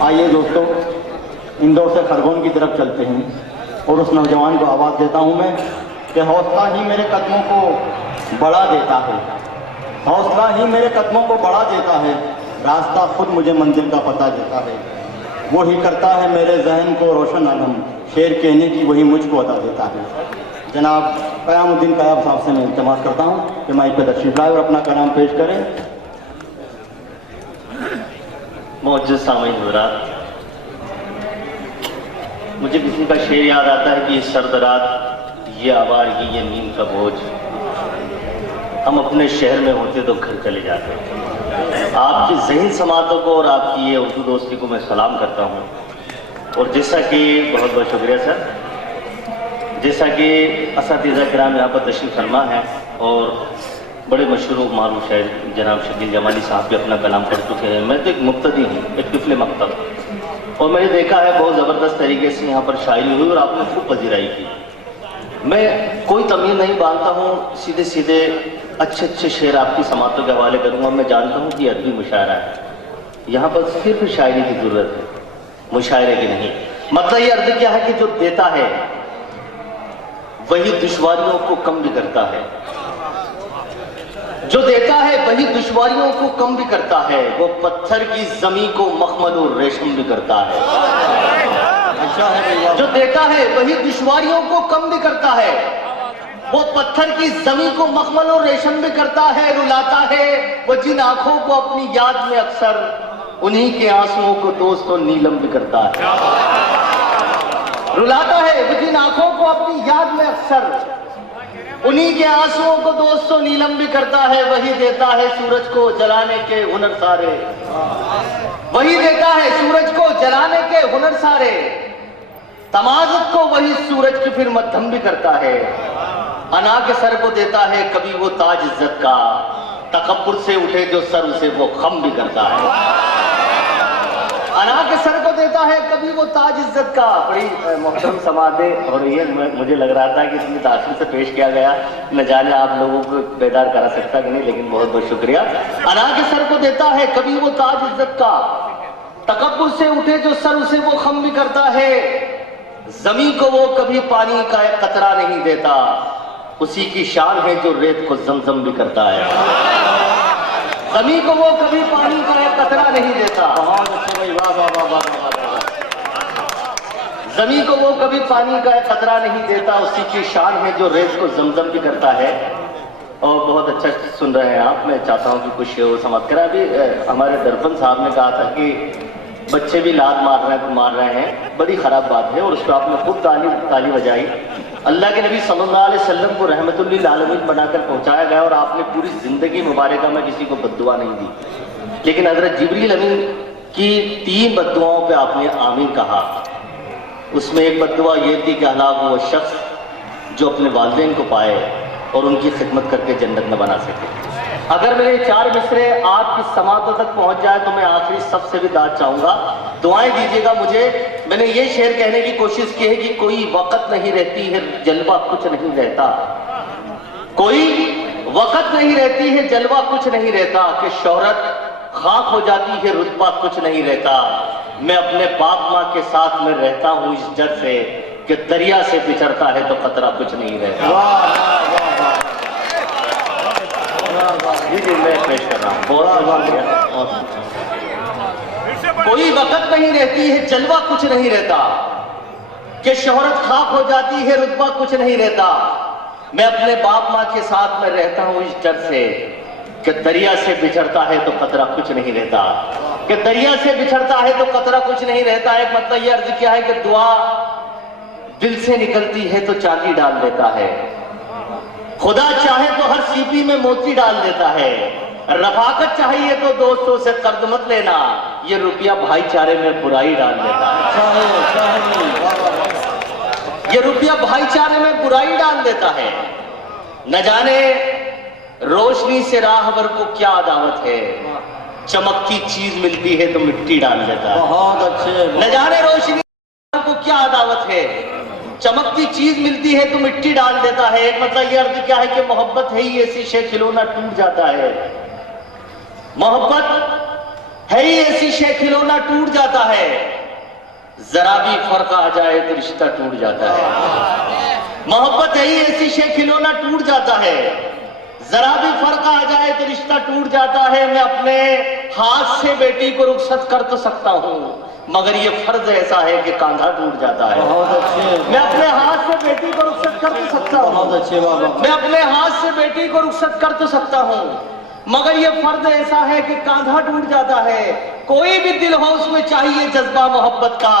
आइए दोस्तों, इंदौर से खरगोन की तरफ चलते हैं और उस नौजवान को आवाज़ देता हूँ मैं कि हौसला ही मेरे कदमों को बढ़ा देता है, हौसला ही मेरे कदमों को बढ़ा देता है, रास्ता खुद मुझे मंजिल का पता देता है, वो ही करता है मेरे जहन को रोशन आलम, शेर कहने की वही मुझको अता देता है। जनाब क़यामुद्दीन क़याब साहब से मैं इल्तिमास करता हूँ कि माइक पर तशरीफ लाए और अपना कलाम पेश करें। मौजूद सामीन हज़रात, मुझे किसी का शेर याद आता है कि ये सर्द रात, ये आवारगी, ये नींद का बोझ, हम अपने शहर में होते तो घर चले जाते। आपकी ज़हीन समातों को और आपकी ये उर्दू दोस्ती को मैं सलाम करता हूँ। और जैसा कि बहुत बहुत शुक्रिया सर, जैसा कि असातिज़ा किराम यहाँ पर तशरीफ़ फरमा है और बड़े मशहूर मारूफ शायर जनाब शकील जमाली साहब भी अपना कलाम पढ़ चुके हैं। मैं तो एक मुक्तदी हूँ, एक तिफले मकतब, और मैंने देखा है बहुत ज़बरदस्त तरीके से यहाँ पर शायरी हुई और आपने खूब पजीराई की। मैं कोई तमीज़ नहीं बांधता हूँ, सीधे सीधे अच्छे अच्छे शेर आपकी समातों के हवाले करूँगा। मैं जानता हूँ कि अदबी मुशायरा है, यहाँ पर सिर्फ शायरी की ज़रूरत है, मुशायरे की नहीं। मतलब ये अर्ज क्या है कि जो देता है वही दुश्वारियों को कम भी करता है, जो देता है वही दुश्वारियों को कम भी करता है, वो पत्थर की जमीन को मखमल और रेशम भी करता है। अच्छा है, जो देता है वही दुश्वारियों को कम भी करता है, वो पत्थर की जमीन को मखमल और रेशम भी करता है। रुलाता है वो जिन आंखों को अपनी याद में अक्सर, उन्हीं के आंसुओं को दोस्तों नीलम भी करता है। रुलाता है वो जिन आंखों को अपनी याद में अक्सर, उन्हीं के आंसुओं को दोस्तों नीलम भी करता है। वही देता है सूरज को जलाने के हुनर सारे, वही देता है सूरज को जलाने के हुनर सारे, तमाज़ुत को वही सूरज की फिर मध्यम भी करता है। अना के सर को देता है कभी वो ताज इज्जत का, तकब्बुर से उठे जो सर उसे वो खम भी करता है। अना के सर को देता है कभी वो ताज इज्जत का। बड़ी मोहतरम समाते, और ये मुझे लग रहा था कि इतनी तासीर से पेश किया गया, न जाने आप लोगों को बेदार करा सकता कि नहीं, लेकिन बहुत बहुत शुक्रिया। अना के सर को देता है कभी वो ताज इज्जत का, तकब्बुर से उठे जो सर उसे वो खम भी करता है। जमीन को वो कभी पानी का एक कतरा नहीं देता, उसी की शान है जो रेत को जमजम भी करता है। जमीन को वो कभी पानी का एक कतरा नहीं देता, बहुत अच्छे भाई, वाह वाह वाह वाह वाह। जमीन को वो कभी पानी का एक कतरा नहीं देता, उसी की शान है जो रेत को जमजम भी करता है। और बहुत अच्छा सुन रहे हैं आप। मैं चाहता हूँ कि कुछ शेर समाप्त करें। अभी हमारे दरपन साहब ने कहा था कि बच्चे भी लात मार रहे हैं, बड़ी खराब बात है, और उस पर आपने खूब ताली बजाई। अल्लाह के नबी सल्लल्लाहु अलैहि वसल्लम को रहमतुल लिल आलमीन बनाकर पहुंचाया गया और आपने पूरी जिंदगी मुबारक में किसी को बद्दुआ नहीं दी, लेकिन हज़रत जिब्रील अमीन की 3 बद्दुआओं पे आपने आमीन कहा। उसमें एक बद्दुआ ये थी कि हलाक वो शख्स जो अपने वालिदैन को पाए और उनकी खिदमत करके जन्नत न बना सके। अगर मेरे 4 मिसरे आपकी समातों तक पहुंच जाए तो मैं आखिरी सबसे भी दाद चाहूंगा, दुआएं दीजिएगा मुझे। मैंने ये शेर कहने की कोशिश की है कि कोई वक़्त नहीं रहती है, जलवा कुछ नहीं रहता, कोई वक़्त नहीं रहती है, जलवा कुछ नहीं रहता, कि शोहरत खाक हो जाती है, रुतबा कुछ नहीं रहता। मैं अपने बाप माँ के साथ में रहता हूँ इस डर से कि दरिया से बिछड़ता है तो खतरा कुछ नहीं रहता। जी मैं पेश कर रहा हूँ, बहुत कोई वक़्त नहीं रहती है, जलवा कुछ नहीं रहता, कि शोहरत खाक हो जाती है, रुतबा कुछ नहीं रहता। मैं अपने बाप माँ के साथ में रहता हूँ इस डर से कि दरिया से बिछड़ता है तो खतरा कुछ नहीं रहता, कि दरिया से बिछड़ता है तो खतरा कुछ नहीं रहता। एक मतलब ये अर्ज क्या है कि दुआ दिल से निकलती है तो चांदी डाल देता है, खुदा चाहे तो हर सीपी में मोती डाल देता है। रफाकत चाहिए तो दोस्तों से कर्ज मत लेना, ये रुपया भाईचारे में बुराई डाल देता है। ये रुपया भाईचारे में बुराई डाल देता है। न जाने रोशनी से राहबर को क्या अदावत है, चमकती चीज मिलती है तो मिट्टी डाल देता है। बहुत अच्छे। न जाने रोशनी को क्या अदावत है, चमकती चीज मिलती है तो मिट्टी डाल देता है। एक मतलब ये अर्थ क्या है कि मोहब्बत है ही ऐसी शे खिलौना टूट जाता है। मोहब्बत है ही ऐसी शे खिलौना टूट जाता है, जरा भी फर्क आ जाए तो रिश्ता टूट जाता है। मोहब्बत है ही ऐसी शे खिलौना टूट जाता है, जरा भी फर्क आ जाए तो रिश्ता टूट जाता है। मैं अपने हाथ से बेटी को रुखसत कर तो सकता हूँ, मगर ये फर्ज ऐसा है कि कांधा टूट जाता है। बहुत अच्छे, मैं अपने हाथ से बेटी को रुखसत कर तो सकता हूँ, बहुत अच्छे बाबा। मैं अपने हाथ से बेटी को रुखसत कर तो सकता हूँ, मगर ये फर्ज ऐसा है कि कांधा टूट जाता है। कोई भी दिल हो उसमें चाहिए जज्बा मोहब्बत का,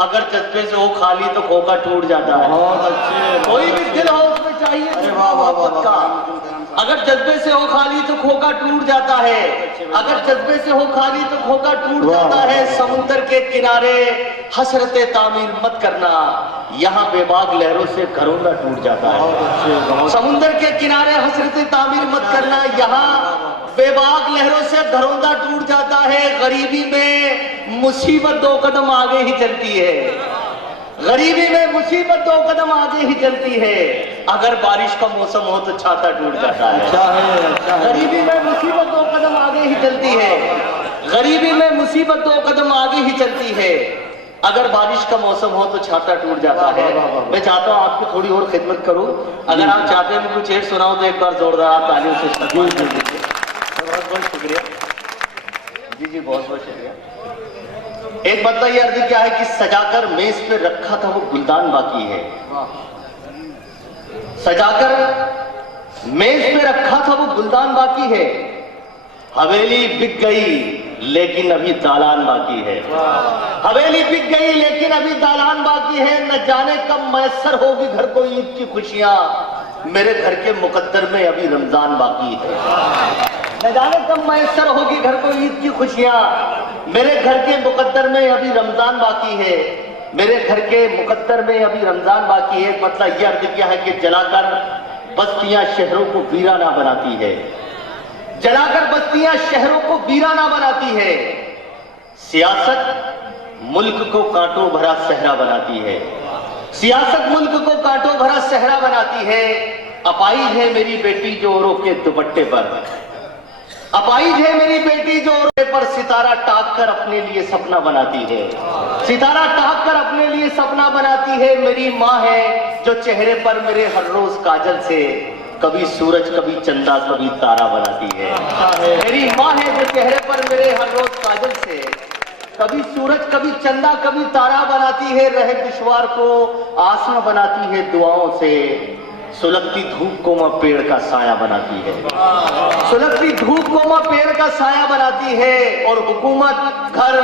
अगर जज्बे से हो खाली तो खोखा टूट जाता है। बहुत अच्छे, कोई भी दिल हो उसमें चाहिए जज्बा मोहब्बत का, अगर जज्बे से हो खाली तो खोखा टूट जाता है। अगर जज्बे से हो खाली तो खोखा टूट जाता है। समुद्र के किनारे हसरते तामीर मत करना, यहाँ बेबाक लहरों से घरौंदा टूट जाता है। बहुत अच्छे, बहुत समुद्र के किनारे हसरते तामीर मत करना, यहाँ बेबाक लहरों से घरौंदा टूट जाता है। गरीबी में मुसीबत 2 कदम आगे ही चलती है, गरीबी में मुसीबत 2 कदम आगे ही चलती है। अगर बारिश का मौसम हो तो छाता टूट जाता है। अच्छा है, अच्छा है। गरीबी में मुसीबत 2 कदम आगे ही चलती है, गरीबी में मुसीबत 2 कदम आगे ही चलती है। अगर बारिश का मौसम हो तो छाता टूट जाता है। मैं चाहता हूँ आपकी थोड़ी और खिदमत करूं, अगर आप चाहते हैं मैं कुछ एक सुनाऊं तो एक बार जोरदार तालियों से बहुत बहुत शुक्रिया जी जी, बहुत बहुत शुक्रिया। एक बंदा ये अर्ज क्या है कि सजाकर मेज पे रखा था वो गुलदान बाकी है, सजाकर मेज पे रखा था वो गुलदान बाकी है। हवेली बिक गई लेकिन अभी दालान बाकी है, हवेली बिक गई लेकिन अभी दालान बाकी है। न जाने कब मैसर होगी घर को ईद की खुशियां, मेरे घर के मुकद्दर में अभी रमजान बाकी है। न जाने कब मैसर होगी घर को ईद की खुशियां, मेरे घर के मुकद्दर में अभी रमजान बाकी है, मेरे घर के मुकद्दर में अभी रमजान बाकी है। मतलब यह अर्ज किया है कि जलाकर बस्तियां शहरों को वीराना बनाती है, जलाकर बस्तियां शहरों को वीराना बनाती है। सियासत मुल्क को कांटों भरा सहरा बनाती है, सियासत मुल्क को कांटों भरा सहरा बनाती है। अपाइज है मेरी बेटी जो औरों के दुपट्टे पर, अपाइज है मेरी बेटी जो औरों पर सितारा टाक कर अपने लिए सपना बनाती है, सितारा टाक कर अपने लिए सपना बनाती है। मेरी माँ है जो चेहरे पर मेरे हर रोज काजल से कभी सूरज कभी चंदा कभी तारा बनाती है। मेरी माँ है जो चेहरे पर मेरे हर रोज काजल से कभी सूरज कभी चंदा कभी तारा बनाती है। रहे दुश्वार को आसान बनाती है दुआओं से, सुलगती धूप को माँ पेड़ का साया बनाती है, सुलगती धूप को माँ पेड़ का साया बनाती है। और हुकूमत घर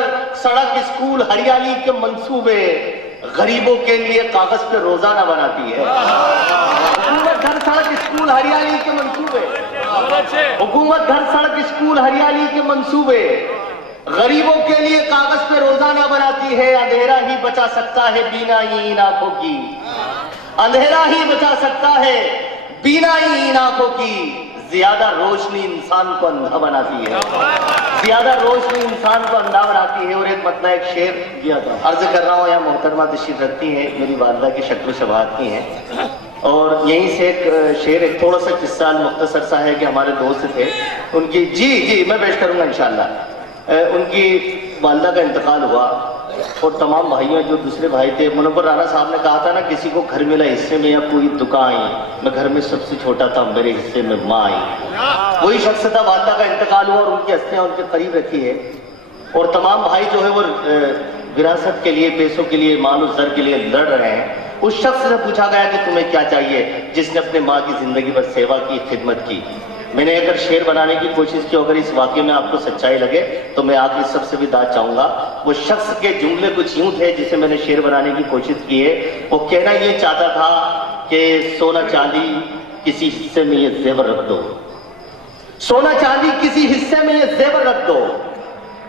सड़क स्कूल हरियाली के मंसूबे गरीबों के लिए कागज पे रोजाना बनाती है। हुकूमत घर सड़क स्कूल हरियाली के मंसूबे, हुकूमत घर सड़क स्कूल हरियाली के मंसूबे गरीबों के लिए कागज पे रोजाना बनाती है। अंधेरा ही बचा सकता है बिना इन आंखों की, अंधेरा ही बचा सकता है बिना इन आंखों की। ज्यादा रोशनी इंसान को अंधा बनाती है, ज्यादा रोशनी इंसान को अंधा बनाती है। और एक मतलब एक शेर दिया था, अर्ज कर रहा हूँ, यहाँ मोहतरमा तशरीफ रखती है, मेरी वालदा की शक्ल शबात की है। और यहीं से एक शेर, एक थोड़ा सा किस्सा मुख्तसर सा है कि हमारे दोस्त थे, उनकी जी मैं पेश करूंगा इंशाल्लाह। उनकी वालदा का इंतकाल हुआ और तमाम भाइयों जो दूसरे भाई थे, मुनव्वर राणा साहब ने कहा था ना, किसी को घर मिला हिस्से में या पूरी दुकान आई, मैं घर में सबसे छोटा था, मेरे हिस्से में माँ आई। वही शख्स था, वालदा का इंतकाल हुआ और उनकी हस्तियां उनके करीब रखी है। और तमाम भाई जो है वो विरासत के लिए, पैसों के लिए, माल जर के लिए लड़ रहे हैं। उस शख्स से पूछा गया कि तुम्हें क्या चाहिए, जिसने अपने माँ की जिंदगी भर सेवा की, खिदमत की। मैंने अगर शेर बनाने की कोशिश की, अगर इस वाक्य में आपको सच्चाई लगे तो मैं आखिरी सबसे भी दाद चाहूंगा। वो शख्स के जुमले कुछ यूं थे जिसे मैंने शेर बनाने की कोशिश की है। वो कहना ये चाहता था कि सोना चांदी किसी हिस्से में ये जेवर रख दो, सोना चांदी किसी हिस्से में ये जेवर रख दो,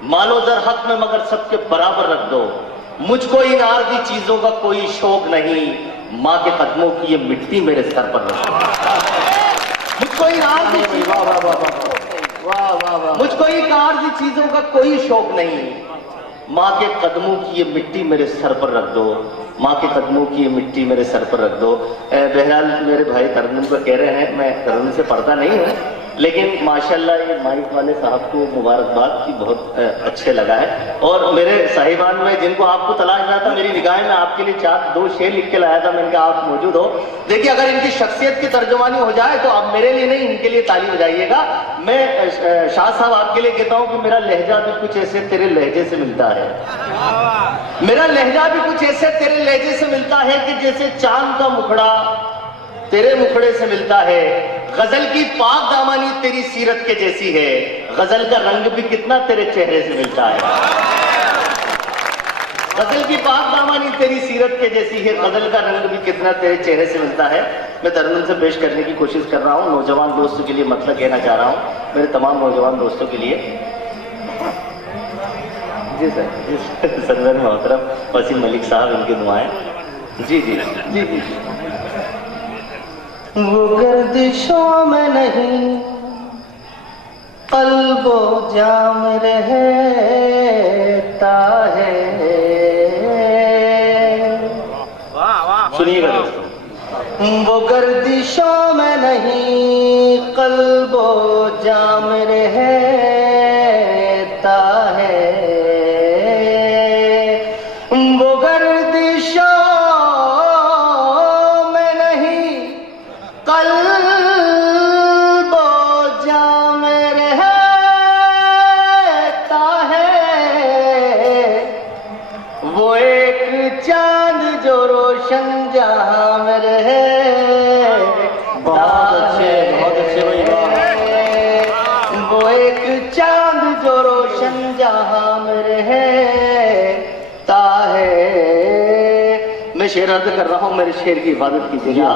मालो दर हक में मगर सबके बराबर रख दो। मुझको इन आर्जी चीजों का कोई शौक नहीं, माँ के कदमों की ये मिट्टी मेरे सर पर रख दो। मुझको इन आर्जी चीजों का कोई शौक नहीं, माँ के कदमों की ये मिट्टी मेरे सर पर रख दो, माँ के कदमों की ये मिट्टी मेरे सर पर रख दो। बहरहाल मेरे भाई तरन्नुम को कह रहे हैं, मैं तरन्नुम से पढ़ता नहीं हूँ, लेकिन माशाल्लाह ये माइक वाले साहब को मुबारकबाद की बहुत अच्छे लगा है। और मेरे साहिबान में जिनको आपको तलाश रहा था, मेरी निगाह में आपके लिए 2 शेर लिख के लाया था, मैंने कहा आप मौजूद हो। देखिए अगर इनकी शख्सियत की तर्जुमानी हो जाए तो आप मेरे लिए नहीं, इनके लिए ताली बजाइएगा। मैं शाह साहब आपके लिए कहता हूँ कि मेरा लहजा भी कुछ ऐसे तेरे लहजे से मिलता है, मेरा लहजा भी कुछ ऐसे तेरे लहजे से मिलता है कि जैसे चांद का मुखड़ा तेरे मुखड़े से मिलता है। गजल की पाक दामानी तेरी सीरत के जैसी है, गजल का रंग भी कितना तेरे चेहरे से मिलता है। गजल की पाक दामानी तेरी सीरत के जैसी है, गजल का रंग भी कितना तेरे चेहरे से मिलता है। मैं तरन्नुम से पेश करने की कोशिश कर रहा हूँ, नौजवान दोस्तों के लिए मतलब कहना चाह रहा हूँ, मेरे तमाम नौजवान दोस्तों के लिए। जी सर, जी सरवर मोहतरम वसीम मलिक साहब, इनकी दुआएं। जी जी जी जी। वो गर्दिशों में नहीं क़ल्बो जाम रहता है। सुनिएगा दोस्तों, वो गर्दिशों में नहीं क़ल्बो जाम रहता है। वो गर्दिशों क़ल्बो जाम रहता है। वो एक चांद जो रोशन जहां में रहे। बहुत अच्छे भाई। वो एक चांद जो रोशन जहां में रहता है। मैं शेर अर्ज कर रहा हूं, मेरे शेर की इबादत कीजिएगा।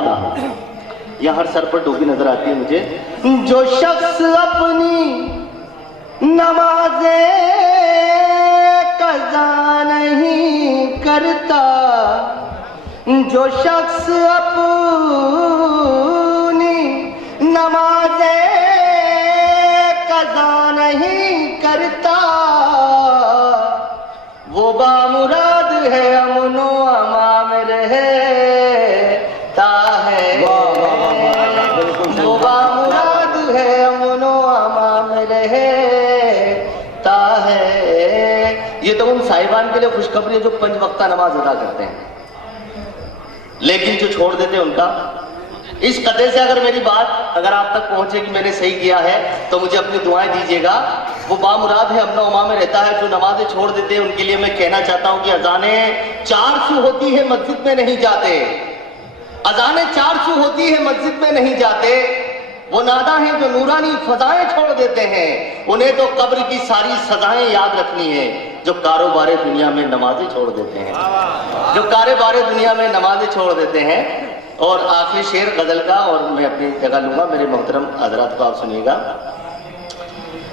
यहाँ हर सर पर टोपी नजर आती है मुझे। जो शख्स अपनी नमाज़े कज़ा नहीं करता, जो शख्स अपनी नमाज़े कज़ा नहीं करता, वो बामुराद है अमनो अमा में रहता है। वो बामुराद है अमनो अमा में रहता है। ये तो उन साहिबान के लिए खुशखबरी है जो 5 वक्ता नमाज अदा करते हैं, लेकिन जो छोड़ देते हैं उनका। इस कदर से अगर मेरी बात अगर आप तक पहुंचे कि मैंने सही किया है तो मुझे अपनी दुआएं दीजिएगा। वो बामुराद है अमनो अमा में रहता है, जो नमाजें छोड़ देते हैं उनके लिए मैं कहना चाहता हूं कि अजानें 400 होती है मस्जिद में नहीं जाते। अजानें 400 होती है मस्जिद में नहीं जाते। वो नादा हैं जो नूरानी फजाएं छोड़ देते हैं, उन्हें तो कब्र की सारी सजाएं याद रखनी है। जो कारोबारे दुनिया में नमाजें छोड़ देते हैं, जो कारोबारे दुनिया में नमाजें छोड़ देते हैं। और आखिरी शेर गजल का, और मैं अपनी जगह लूंगा, मेरे मोहतरम हजरात को आप सुनिएगा।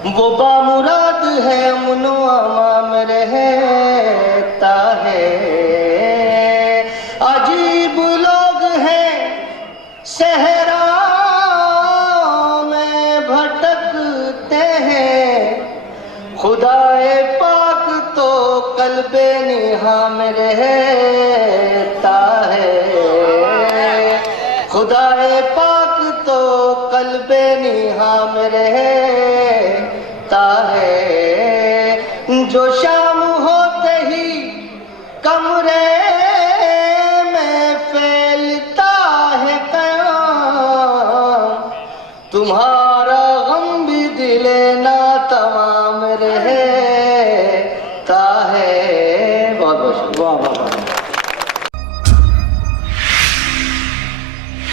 वो बामुराद है अमनो अमा में रहता है। अजीब लोग हैं सहराओं में भटकते हैं, खुदाए पाक तो कल्बे निहा में रहता है। खुदाए पाक तो कल्बे निहा में रहता है। जो शाम होते ही कमरे में फैलता है क़याम, तुम्हारा गम भी दिले ना तमाम रहता है। बहुत बहुत शुक्रिया।